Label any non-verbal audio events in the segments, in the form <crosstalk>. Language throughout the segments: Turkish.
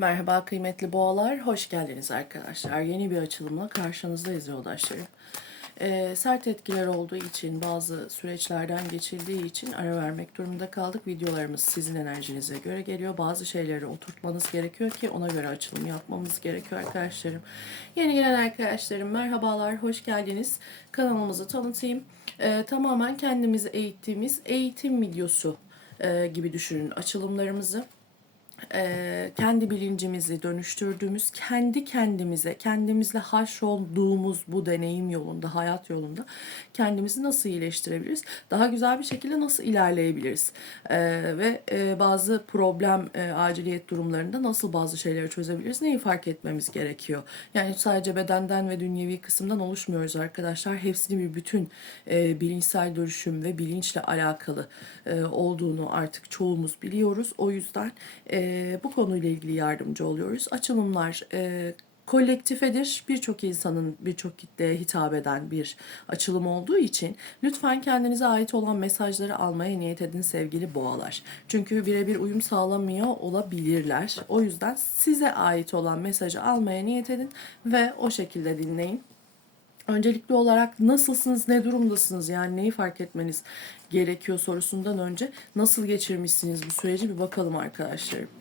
Merhaba kıymetli boğalar, hoş geldiniz arkadaşlar. Yeni bir açılımla karşınızdayız yoldaşlarım. Ee, sert etkiler olduğu için, bazı süreçlerden geçildiği için ara vermek durumunda kaldık. Videolarımız sizin enerjinize göre geliyor. Bazı şeyleri oturtmanız gerekiyor ki ona göre açılım yapmamız gerekiyor arkadaşlarım. Yeni gelen arkadaşlarım merhabalar, hoş geldiniz. Kanalımızı tanıtayım. Ee, tamamen kendimizi eğittiğimiz eğitim videosu e, gibi düşünün açılımlarımızı e, kendi bilincimizi dönüştürdüğümüz, kendi kendimize, kendimizle haş olduğumuz bu deneyim yolunda, hayat yolunda kendimizi nasıl iyileştirebiliriz? Daha güzel bir şekilde nasıl ilerleyebiliriz? E, ve e, bazı problem, e, aciliyet durumlarında nasıl bazı şeyleri çözebiliriz? Neyi fark etmemiz gerekiyor? Yani sadece bedenden ve dünyevi kısımdan oluşmuyoruz arkadaşlar. Hepsini bir bütün e, bilinçsel dönüşüm ve bilinçle alakalı e, olduğunu artık çoğumuz biliyoruz. O yüzden e, bu konuyla ilgili yardımcı oluyoruz. Açılımlar e, kolektifedir. Birçok insanın birçok kitleye hitap eden bir açılım olduğu için lütfen kendinize ait olan mesajları almaya niyet edin sevgili boğalar. Çünkü birebir uyum sağlamıyor olabilirler. O yüzden size ait olan mesajı almaya niyet edin ve o şekilde dinleyin. Öncelikli olarak nasılsınız, ne durumdasınız yani neyi fark etmeniz gerekiyor sorusundan önce nasıl geçirmişsiniz bu süreci bir bakalım arkadaşlarım.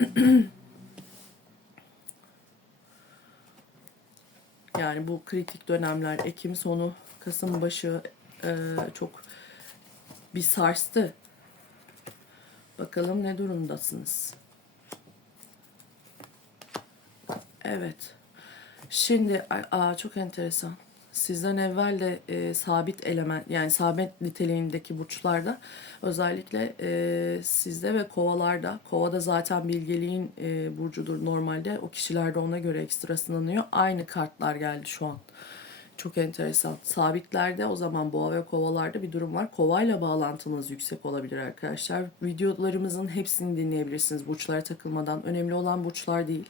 <clears throat> yani bu kritik dönemler Ekim sonu, Kasım başı e, çok bir sarstı. Bakalım ne durumdasınız. Evet. Şimdi aa, çok enteresan. Sizden evvel de e, sabit element yani sabit niteliğindeki burçlarda özellikle e, sizde ve kovalarda kovada zaten bilgeliğin e, burcudur normalde o kişiler de ona göre ekstra sınanıyor. Aynı kartlar geldi şu an. Çok enteresan. Sabitlerde o zaman boğa ve kovalarda bir durum var. Kovayla bağlantınız yüksek olabilir arkadaşlar. Videolarımızın hepsini dinleyebilirsiniz burçlara takılmadan. Önemli olan burçlar değil.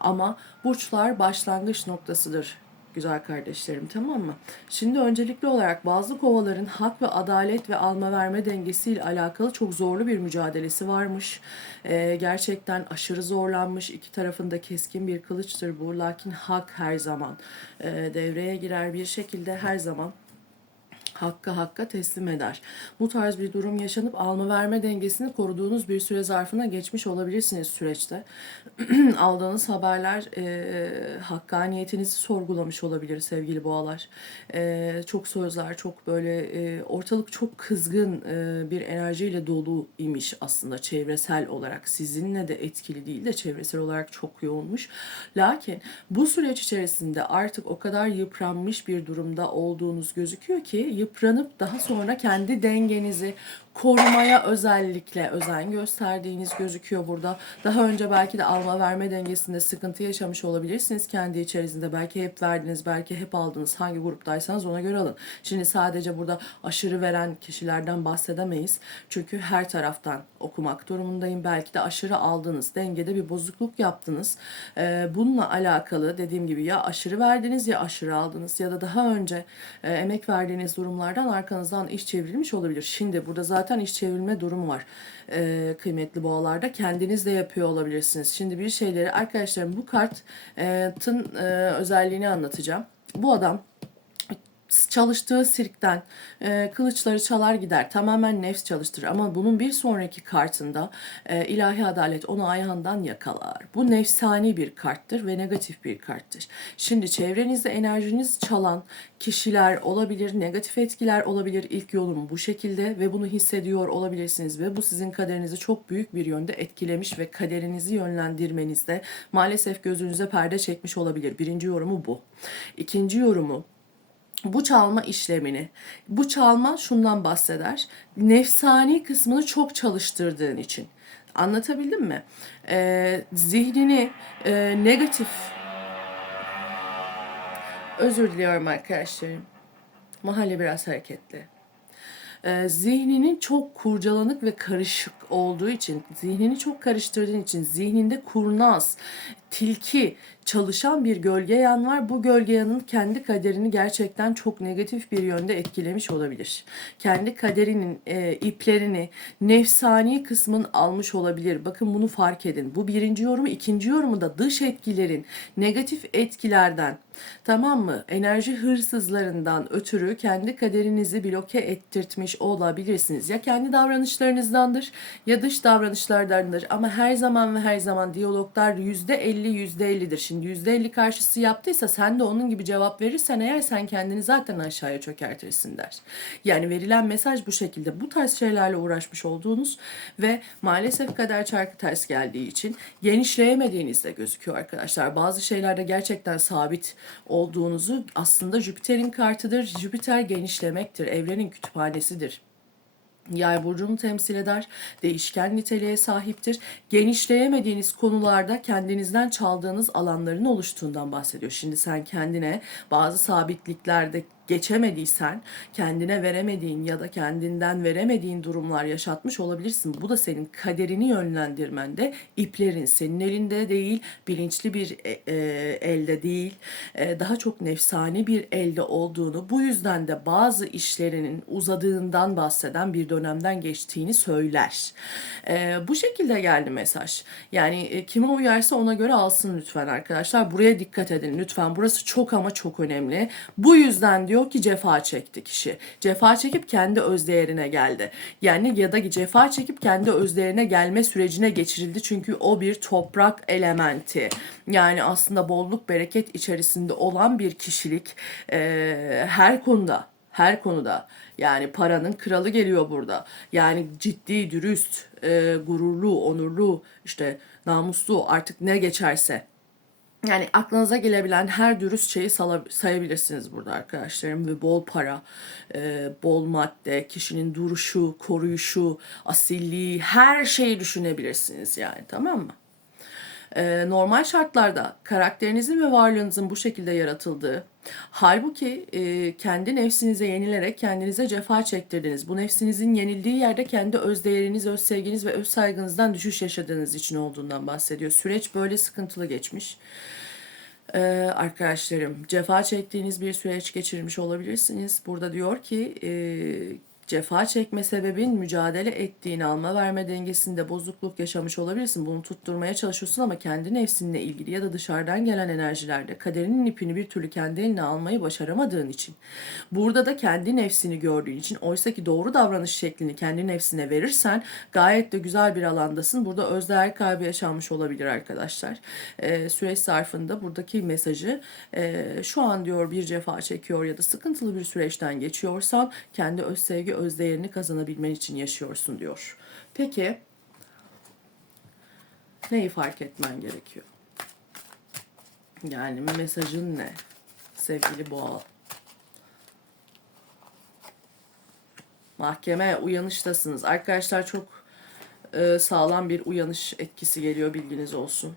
Ama burçlar başlangıç noktasıdır güzel kardeşlerim tamam mı? Şimdi öncelikli olarak bazı kovaların hak ve adalet ve alma verme dengesiyle alakalı çok zorlu bir mücadelesi varmış. Ee, gerçekten aşırı zorlanmış. İki tarafında keskin bir kılıçtır bu. Lakin hak her zaman e, devreye girer bir şekilde her zaman hakkı hakka teslim eder. Bu tarz bir durum yaşanıp alma verme dengesini koruduğunuz bir süre zarfına geçmiş olabilirsiniz süreçte. <clears throat> Aldığınız haberler e, hakkaniyetinizi sorgulamış olabilir sevgili boğalar. E, çok sözler, çok böyle e, ortalık çok kızgın e, bir enerjiyle dolu imiş aslında çevresel olarak. Sizinle de etkili değil de çevresel olarak çok yoğunmuş. Lakin bu süreç içerisinde artık o kadar yıpranmış bir durumda olduğunuz gözüküyor ki yıpranıp daha sonra kendi dengenizi korumaya özellikle özen gösterdiğiniz gözüküyor burada. Daha önce belki de alma verme dengesinde sıkıntı yaşamış olabilirsiniz kendi içerisinde. Belki hep verdiniz, belki hep aldınız. Hangi gruptaysanız ona göre alın. Şimdi sadece burada aşırı veren kişilerden bahsedemeyiz. Çünkü her taraftan okumak durumundayım. Belki de aşırı aldınız. Dengede bir bozukluk yaptınız. Ee, bununla alakalı dediğim gibi ya aşırı verdiniz ya aşırı aldınız ya da daha önce e, emek verdiğiniz durumlardan arkanızdan iş çevrilmiş olabilir. Şimdi burada zaten zaten iş çevirme durumu var e, kıymetli boğalarda. Kendiniz de yapıyor olabilirsiniz. Şimdi bir şeyleri arkadaşlarım bu kartın e, özelliğini anlatacağım. Bu adam çalıştığı sirkten e, kılıçları çalar gider. Tamamen nefs çalıştırır. Ama bunun bir sonraki kartında e, ilahi adalet onu ayağından yakalar. Bu nefsani bir karttır ve negatif bir karttır. Şimdi çevrenizde enerjiniz çalan kişiler olabilir, negatif etkiler olabilir. İlk yolum bu şekilde ve bunu hissediyor olabilirsiniz ve bu sizin kaderinizi çok büyük bir yönde etkilemiş ve kaderinizi yönlendirmenizde maalesef gözünüze perde çekmiş olabilir. Birinci yorumu bu. İkinci yorumu bu çalma işlemini, bu çalma şundan bahseder. Nefsani kısmını çok çalıştırdığın için. Anlatabildim mi? Ee, zihnini e, negatif özür diliyorum arkadaşlarım. Mahalle biraz hareketli. E, zihninin çok kurcalanık ve karışık olduğu için, zihnini çok karıştırdığın için, zihninde kurnaz, tilki çalışan bir gölge yan var. Bu gölge yanın kendi kaderini gerçekten çok negatif bir yönde etkilemiş olabilir. Kendi kaderinin e, iplerini nefsani kısmın almış olabilir. Bakın bunu fark edin. Bu birinci yorumu. ikinci yorumu da dış etkilerin, negatif etkilerden Tamam mı? Enerji hırsızlarından ötürü kendi kaderinizi bloke ettirtmiş olabilirsiniz. Ya kendi davranışlarınızdandır ya dış davranışlardandır. Ama her zaman ve her zaman diyaloglar %50 %50'dir. Şimdi %50 karşısı yaptıysa sen de onun gibi cevap verirsen eğer sen kendini zaten aşağıya çökertirsin der. Yani verilen mesaj bu şekilde. Bu tarz şeylerle uğraşmış olduğunuz ve maalesef kader çarkı ters geldiği için genişleyemediğinizde gözüküyor arkadaşlar. Bazı şeylerde gerçekten sabit olduğunuzu aslında Jüpiter'in kartıdır. Jüpiter genişlemektir, evrenin kütüphanesidir. Yay burcunu temsil eder, değişken niteliğe sahiptir. Genişleyemediğiniz konularda kendinizden çaldığınız alanların oluştuğundan bahsediyor. Şimdi sen kendine bazı sabitliklerde geçemediysen kendine veremediğin ya da kendinden veremediğin durumlar yaşatmış olabilirsin. Bu da senin kaderini yönlendirmende iplerin senin elinde değil, bilinçli bir e, e, elde değil, e, daha çok nefsani bir elde olduğunu, bu yüzden de bazı işlerinin uzadığından bahseden bir dönemden geçtiğini söyler. E, bu şekilde geldi mesaj. Yani e, kime uyarsa ona göre alsın lütfen arkadaşlar. Buraya dikkat edin lütfen. Burası çok ama çok önemli. Bu yüzden diyor ki cefa çekti kişi. Cefa çekip kendi özdeğerine geldi. Yani ya da cefa çekip kendi özdeğerine gelme sürecine geçirildi. Çünkü o bir toprak elementi. Yani aslında bolluk bereket içerisinde olan bir kişilik e, her konuda her konuda yani paranın kralı geliyor burada. Yani ciddi, dürüst, e, gururlu, onurlu, işte namuslu artık ne geçerse yani aklınıza gelebilen her dürüst şeyi sayabilirsiniz burada arkadaşlarım ve bol para, e, bol madde, kişinin duruşu, koruyuşu, asilliği her şeyi düşünebilirsiniz yani tamam mı? E, normal şartlarda karakterinizin ve varlığınızın bu şekilde yaratıldığı, halbuki e, kendi nefsinize yenilerek kendinize cefa çektirdiniz. Bu nefsinizin yenildiği yerde kendi öz değeriniz, öz sevginiz ve öz saygınızdan düşüş yaşadığınız için olduğundan bahsediyor. Süreç böyle sıkıntılı geçmiş. Ee, arkadaşlarım cefa çektiğiniz bir süreç geçirmiş olabilirsiniz. Burada diyor ki e, cefa çekme sebebin mücadele ettiğin alma verme dengesinde bozukluk yaşamış olabilirsin. Bunu tutturmaya çalışıyorsun ama kendi nefsinle ilgili ya da dışarıdan gelen enerjilerde kaderinin ipini bir türlü kendi eline almayı başaramadığın için. Burada da kendi nefsini gördüğün için oysa ki doğru davranış şeklini kendi nefsine verirsen gayet de güzel bir alandasın. Burada özdeğer kaybı yaşanmış olabilir arkadaşlar. Ee, süreç zarfında buradaki mesajı e, şu an diyor bir cefa çekiyor ya da sıkıntılı bir süreçten geçiyorsan kendi öz sevgi öz değerini kazanabilmen için yaşıyorsun diyor. Peki neyi fark etmen gerekiyor? Yani mesajın ne? Sevgili boğa. Mahkeme uyanıştasınız. Arkadaşlar çok e, sağlam bir uyanış etkisi geliyor bilginiz olsun.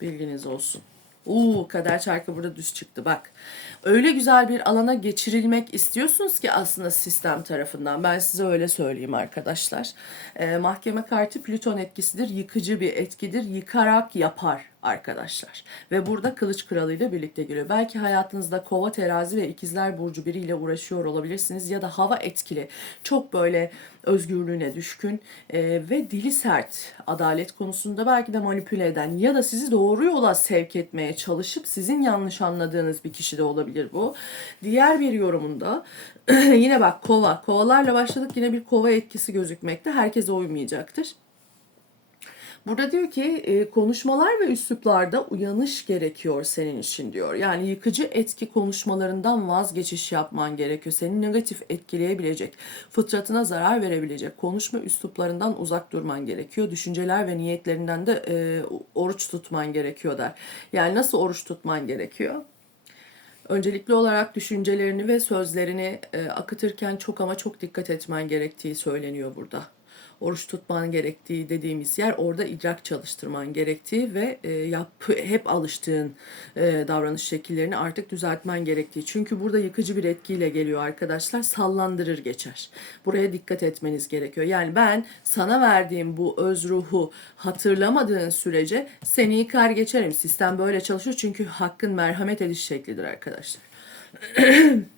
Bilginiz olsun. Uuu kader çarkı burada düz çıktı bak. Öyle güzel bir alana geçirilmek istiyorsunuz ki aslında sistem tarafından. Ben size öyle söyleyeyim arkadaşlar. Ee, mahkeme kartı Plüton etkisidir. Yıkıcı bir etkidir. Yıkarak yapar arkadaşlar. Ve burada Kılıç Kralı ile birlikte geliyor. Belki hayatınızda Kova, Terazi ve İkizler Burcu biriyle uğraşıyor olabilirsiniz ya da hava etkili. Çok böyle özgürlüğüne düşkün e, ve dili sert adalet konusunda belki de manipüle eden ya da sizi doğru yola sevk etmeye çalışıp sizin yanlış anladığınız bir kişi de olabilir bu. Diğer bir yorumunda <clears throat> yine bak kova. Kovalarla başladık yine bir kova etkisi gözükmekte. Herkese uymayacaktır. Burada diyor ki e, konuşmalar ve üsluplarda uyanış gerekiyor senin için diyor. Yani yıkıcı etki konuşmalarından vazgeçiş yapman gerekiyor. Seni negatif etkileyebilecek, fıtratına zarar verebilecek konuşma üsluplarından uzak durman gerekiyor. Düşünceler ve niyetlerinden de e, oruç tutman gerekiyor der. Yani nasıl oruç tutman gerekiyor? Öncelikli olarak düşüncelerini ve sözlerini e, akıtırken çok ama çok dikkat etmen gerektiği söyleniyor burada. Oruç tutman gerektiği dediğimiz yer orada idrak çalıştırman gerektiği ve e, yap, hep alıştığın e, davranış şekillerini artık düzeltmen gerektiği. Çünkü burada yıkıcı bir etkiyle geliyor arkadaşlar. Sallandırır geçer. Buraya dikkat etmeniz gerekiyor. Yani ben sana verdiğim bu öz ruhu hatırlamadığın sürece seni yıkar geçerim. Sistem böyle çalışıyor çünkü hakkın merhamet ediş şeklidir arkadaşlar. <clears throat>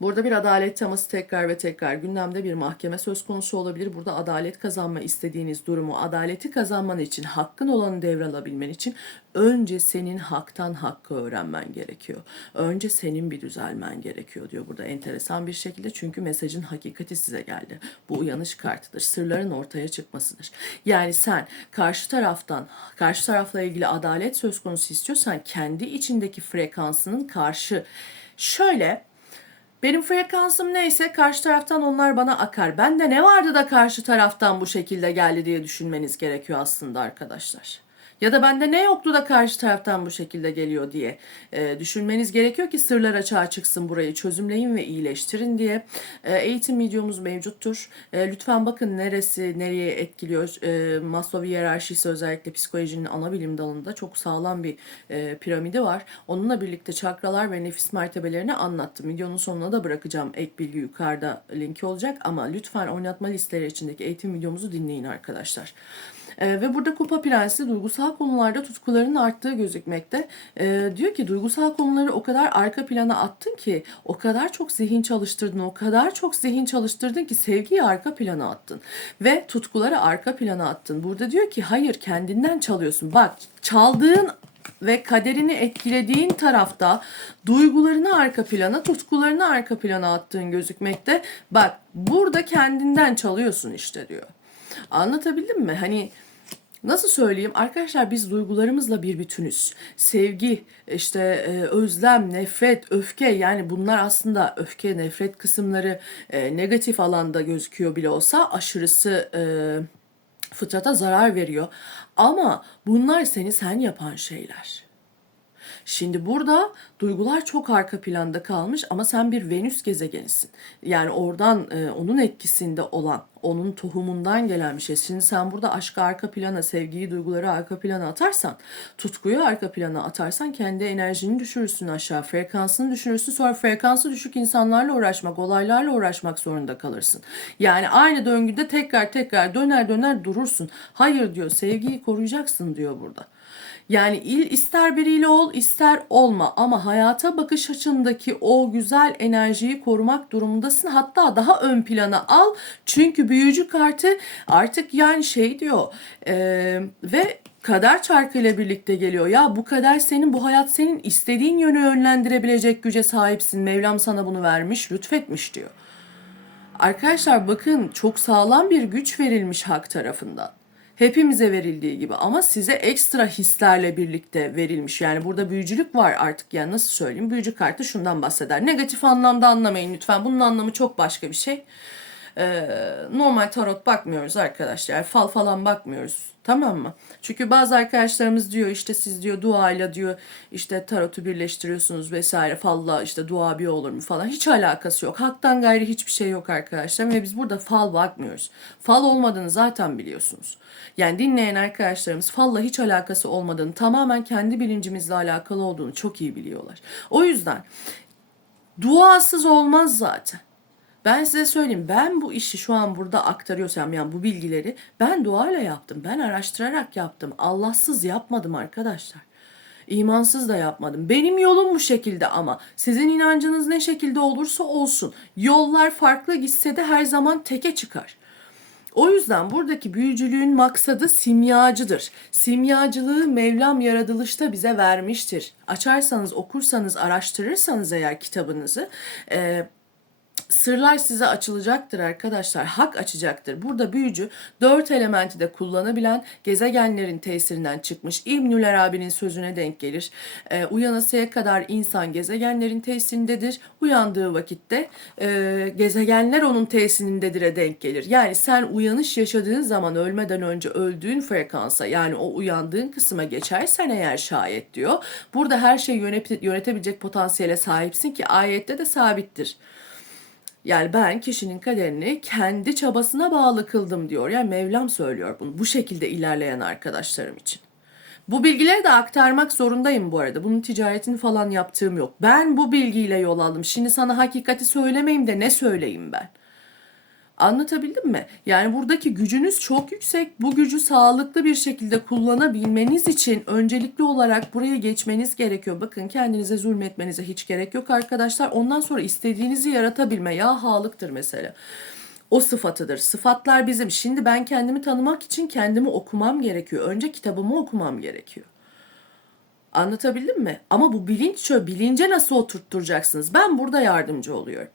Burada bir adalet teması tekrar ve tekrar gündemde bir mahkeme söz konusu olabilir. Burada adalet kazanma istediğiniz durumu, adaleti kazanman için, hakkın olanı devralabilmen için önce senin haktan hakkı öğrenmen gerekiyor. Önce senin bir düzelmen gerekiyor diyor burada enteresan bir şekilde. Çünkü mesajın hakikati size geldi. Bu uyanış kartıdır. Sırların ortaya çıkmasıdır. Yani sen karşı taraftan, karşı tarafla ilgili adalet söz konusu istiyorsan kendi içindeki frekansının karşı Şöyle benim frekansım neyse karşı taraftan onlar bana akar. Bende ne vardı da karşı taraftan bu şekilde geldi diye düşünmeniz gerekiyor aslında arkadaşlar. Ya da bende ne yoktu da karşı taraftan bu şekilde geliyor diye e, düşünmeniz gerekiyor ki sırlar açığa çıksın burayı çözümleyin ve iyileştirin diye. E, eğitim videomuz mevcuttur. E, lütfen bakın neresi nereye etkiliyor. E, Maslow hiyerarşisi özellikle psikolojinin ana bilim dalında çok sağlam bir e, piramidi var. Onunla birlikte çakralar ve nefis mertebelerini anlattım. Videonun sonuna da bırakacağım ek bilgi yukarıda linki olacak ama lütfen oynatma listeleri içindeki eğitim videomuzu dinleyin arkadaşlar. E, ve burada Kupa Prensi duygusal konularda tutkularının arttığı gözükmekte. E, diyor ki duygusal konuları o kadar arka plana attın ki, o kadar çok zihin çalıştırdın, o kadar çok zihin çalıştırdın ki sevgiyi arka plana attın. Ve tutkuları arka plana attın. Burada diyor ki hayır kendinden çalıyorsun. Bak çaldığın ve kaderini etkilediğin tarafta duygularını arka plana, tutkularını arka plana attığın gözükmekte. Bak burada kendinden çalıyorsun işte diyor. Anlatabildim mi? Hani Nasıl söyleyeyim? Arkadaşlar biz duygularımızla bir bütünüz. Sevgi, işte e, özlem, nefret, öfke yani bunlar aslında öfke, nefret kısımları e, negatif alanda gözüküyor bile olsa aşırısı e, fıtrata zarar veriyor. Ama bunlar seni sen yapan şeyler. Şimdi burada duygular çok arka planda kalmış ama sen bir Venüs gezegenisin. Yani oradan e, onun etkisinde olan, onun tohumundan gelen bir şey. Şimdi sen burada aşkı arka plana, sevgiyi, duyguları arka plana atarsan, tutkuyu arka plana atarsan kendi enerjini düşürürsün aşağı, frekansını düşürürsün. Sonra frekansı düşük insanlarla uğraşmak, olaylarla uğraşmak zorunda kalırsın. Yani aynı döngüde tekrar tekrar döner döner durursun. Hayır diyor, sevgiyi koruyacaksın diyor burada. Yani il ister biriyle ol ister olma ama hayata bakış açındaki o güzel enerjiyi korumak durumundasın. Hatta daha ön plana al. Çünkü büyücü kartı artık yani şey diyor e, ve kader çarkıyla birlikte geliyor. Ya bu kader senin, bu hayat senin istediğin yönü yönlendirebilecek güce sahipsin. Mevlam sana bunu vermiş, lütfetmiş diyor. Arkadaşlar bakın çok sağlam bir güç verilmiş hak tarafından hepimize verildiği gibi ama size ekstra hislerle birlikte verilmiş. Yani burada büyücülük var artık yani nasıl söyleyeyim? Büyücü kartı şundan bahseder. Negatif anlamda anlamayın lütfen. Bunun anlamı çok başka bir şey. Ee, normal tarot bakmıyoruz arkadaşlar. Fal falan bakmıyoruz. Tamam mı? Çünkü bazı arkadaşlarımız diyor işte siz diyor duayla diyor işte tarotu birleştiriyorsunuz vesaire falla işte dua bir olur mu falan. Hiç alakası yok. Haktan gayri hiçbir şey yok arkadaşlar ve biz burada fal bakmıyoruz. Fal olmadığını zaten biliyorsunuz. Yani dinleyen arkadaşlarımız falla hiç alakası olmadığını tamamen kendi bilincimizle alakalı olduğunu çok iyi biliyorlar. O yüzden duasız olmaz zaten. Ben size söyleyeyim ben bu işi şu an burada aktarıyorsam yani bu bilgileri ben duayla yaptım. Ben araştırarak yaptım. Allahsız yapmadım arkadaşlar. İmansız da yapmadım. Benim yolum bu şekilde ama sizin inancınız ne şekilde olursa olsun yollar farklı gitse de her zaman teke çıkar. O yüzden buradaki büyücülüğün maksadı simyacıdır. Simyacılığı Mevlam yaratılışta bize vermiştir. Açarsanız, okursanız, araştırırsanız eğer kitabınızı e, sırlar size açılacaktır arkadaşlar. Hak açacaktır. Burada büyücü dört elementi de kullanabilen gezegenlerin tesirinden çıkmış. İbnüler abinin sözüne denk gelir. E, uyanasıya kadar insan gezegenlerin tesirindedir. Uyandığı vakitte e, gezegenler onun tesirindedir'e denk gelir. Yani sen uyanış yaşadığın zaman ölmeden önce öldüğün frekansa yani o uyandığın kısma geçersen eğer şayet diyor. Burada her şeyi yönetebilecek potansiyele sahipsin ki ayette de sabittir. Yani ben kişinin kaderini kendi çabasına bağlı kıldım diyor. Yani Mevlam söylüyor bunu. Bu şekilde ilerleyen arkadaşlarım için. Bu bilgileri de aktarmak zorundayım bu arada. Bunun ticaretini falan yaptığım yok. Ben bu bilgiyle yol aldım. Şimdi sana hakikati söylemeyeyim de ne söyleyeyim ben? Anlatabildim mi? Yani buradaki gücünüz çok yüksek. Bu gücü sağlıklı bir şekilde kullanabilmeniz için öncelikli olarak buraya geçmeniz gerekiyor. Bakın kendinize zulmetmenize hiç gerek yok arkadaşlar. Ondan sonra istediğinizi yaratabilme ya halıktır mesela. O sıfatıdır. Sıfatlar bizim. Şimdi ben kendimi tanımak için kendimi okumam gerekiyor. Önce kitabımı okumam gerekiyor. Anlatabildim mi? Ama bu bilinç şöyle, bilince nasıl oturtturacaksınız? Ben burada yardımcı oluyorum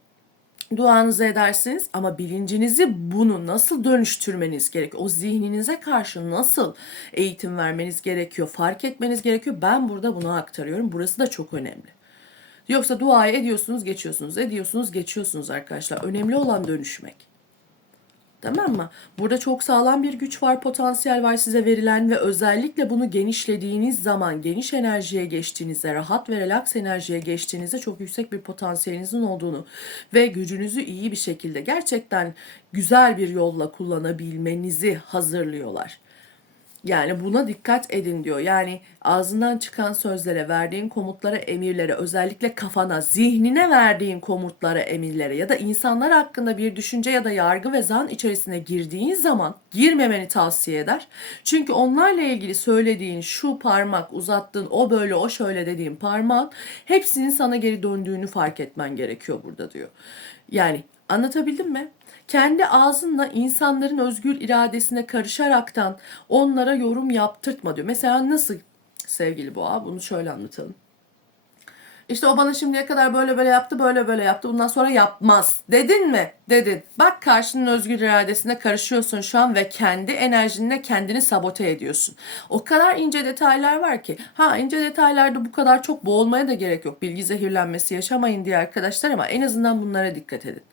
duanızı edersiniz ama bilincinizi bunu nasıl dönüştürmeniz gerekiyor? O zihninize karşı nasıl eğitim vermeniz gerekiyor? Fark etmeniz gerekiyor. Ben burada bunu aktarıyorum. Burası da çok önemli. Yoksa duayı ediyorsunuz, geçiyorsunuz, ediyorsunuz, geçiyorsunuz arkadaşlar. Önemli olan dönüşmek. Tamam mı? Burada çok sağlam bir güç var, potansiyel var size verilen ve özellikle bunu genişlediğiniz zaman, geniş enerjiye geçtiğinizde, rahat ve relax enerjiye geçtiğinizde çok yüksek bir potansiyelinizin olduğunu ve gücünüzü iyi bir şekilde gerçekten güzel bir yolla kullanabilmenizi hazırlıyorlar. Yani buna dikkat edin diyor. Yani ağzından çıkan sözlere, verdiğin komutlara, emirlere, özellikle kafana, zihnine verdiğin komutlara, emirlere ya da insanlar hakkında bir düşünce ya da yargı ve zan içerisine girdiğin zaman girmemeni tavsiye eder. Çünkü onlarla ilgili söylediğin şu parmak, uzattığın o böyle, o şöyle dediğin parmağın hepsinin sana geri döndüğünü fark etmen gerekiyor burada diyor. Yani anlatabildim mi? Kendi ağzınla insanların özgür iradesine karışaraktan onlara yorum yaptırtma diyor. Mesela nasıl sevgili boğa bunu şöyle anlatalım. İşte o bana şimdiye kadar böyle böyle yaptı, böyle böyle yaptı. Bundan sonra yapmaz. Dedin mi? Dedin. Bak karşının özgür iradesine karışıyorsun şu an ve kendi enerjinle kendini sabote ediyorsun. O kadar ince detaylar var ki. Ha ince detaylarda bu kadar çok boğulmaya da gerek yok. Bilgi zehirlenmesi yaşamayın diye arkadaşlar ama en azından bunlara dikkat edin.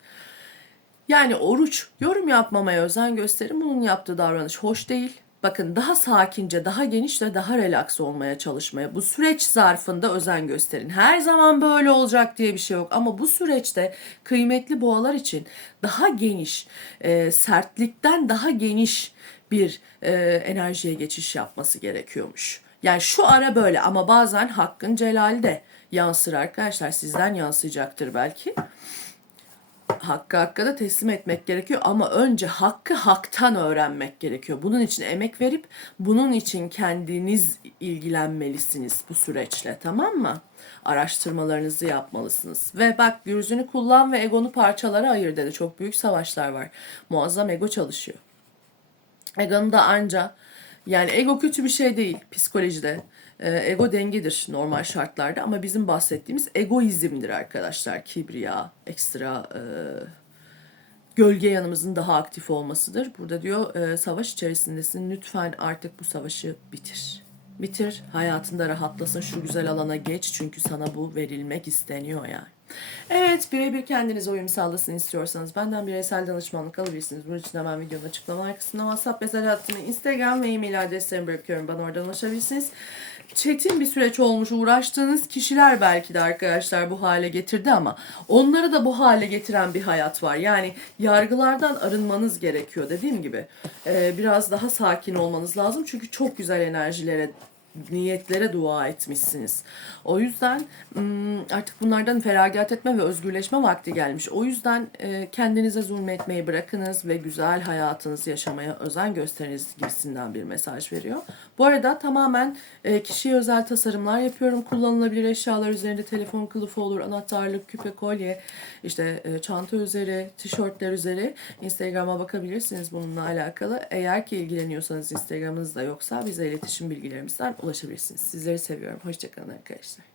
Yani oruç yorum yapmamaya özen gösterin. Bunun yaptığı davranış hoş değil. Bakın daha sakince, daha geniş ve daha relax olmaya çalışmaya, bu süreç zarfında özen gösterin. Her zaman böyle olacak diye bir şey yok ama bu süreçte kıymetli boğalar için daha geniş, e, sertlikten daha geniş bir e, enerjiye geçiş yapması gerekiyormuş. Yani şu ara böyle ama bazen hakkın celali de yansır arkadaşlar. Sizden yansıyacaktır belki hakkı hakka da teslim etmek gerekiyor ama önce hakkı haktan öğrenmek gerekiyor. Bunun için emek verip bunun için kendiniz ilgilenmelisiniz bu süreçle tamam mı? Araştırmalarınızı yapmalısınız. Ve bak gürzünü kullan ve egonu parçalara ayır dedi. Çok büyük savaşlar var. Muazzam ego çalışıyor. Egon'u da anca yani ego kötü bir şey değil psikolojide. Ee, ego dengedir normal şartlarda ama bizim bahsettiğimiz egoizmdir arkadaşlar. Kibriya, ekstra e, gölge yanımızın daha aktif olmasıdır. Burada diyor e, savaş içerisindesin lütfen artık bu savaşı bitir. Bitir, hayatında rahatlasın, şu güzel alana geç çünkü sana bu verilmek isteniyor yani. Evet birebir kendinize uyum sağlasın istiyorsanız benden bireysel danışmanlık alabilirsiniz. Bunun için hemen videonun açıklama kısmında WhatsApp mesaj hattını Instagram ve e-mail adreslerimi bırakıyorum. Bana oradan ulaşabilirsiniz. Çetin bir süreç olmuş uğraştığınız kişiler belki de arkadaşlar bu hale getirdi ama onları da bu hale getiren bir hayat var. Yani yargılardan arınmanız gerekiyor dediğim gibi. Ee, biraz daha sakin olmanız lazım çünkü çok güzel enerjilere niyetlere dua etmişsiniz. O yüzden artık bunlardan feragat etme ve özgürleşme vakti gelmiş. O yüzden kendinize zulmetmeyi bırakınız ve güzel hayatınızı yaşamaya özen gösteriniz gibisinden bir mesaj veriyor. Bu arada tamamen kişiye özel tasarımlar yapıyorum. Kullanılabilir eşyalar üzerinde telefon kılıfı olur, anahtarlık, küpe, kolye, işte çanta üzeri, tişörtler üzeri Instagram'a bakabilirsiniz bununla alakalı. Eğer ki ilgileniyorsanız Instagram'ınız da yoksa bize iletişim bilgilerimizden ulaşabilirsiniz. Sizleri seviyorum. Hoşçakalın arkadaşlar.